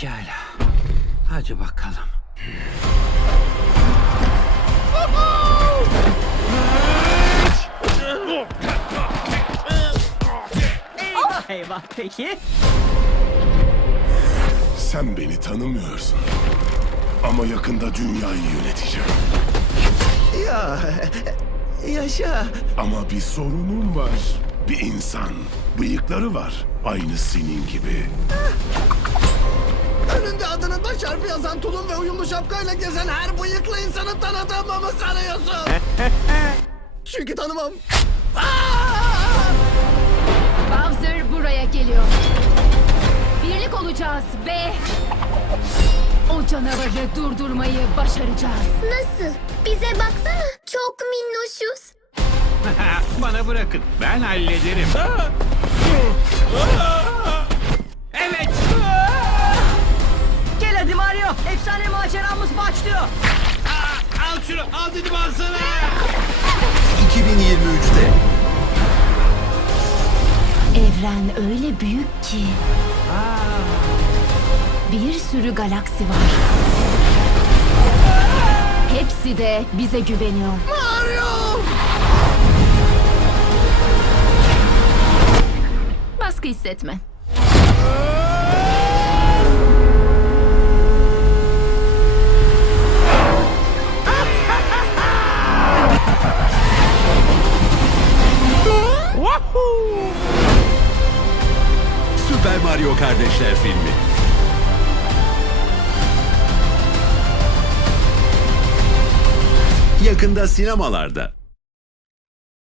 Pekala. Hadi bakalım. Eyvah eyvah peki. Sen beni tanımıyorsun. Ama yakında dünyayı yöneteceğim. Ya yaşa. Ama bir sorunum var. Bir insan. Bıyıkları var. Aynı senin gibi. Baş harfi yazan tulum ve uyumlu şapkayla gezen her bıyıklı insanı tanıdığımı mı sanıyorsun? Çünkü tanımam. Bowser buraya geliyor. Birlik olacağız ve o canavarı durdurmayı başaracağız. Nasıl? Bize baksana. Çok minnoşuz. Bana bırakın. Ben hallederim. Mario. Efsane maceramız başlıyor. Aa, al şunu. Al dedim al sana. 2023'te Evren öyle büyük ki. Bir sürü galaksi var. Hepsi de bize güveniyor. Mario! Baskı hissetme. Süper Mario Kardeşler filmi. Yakında sinemalarda.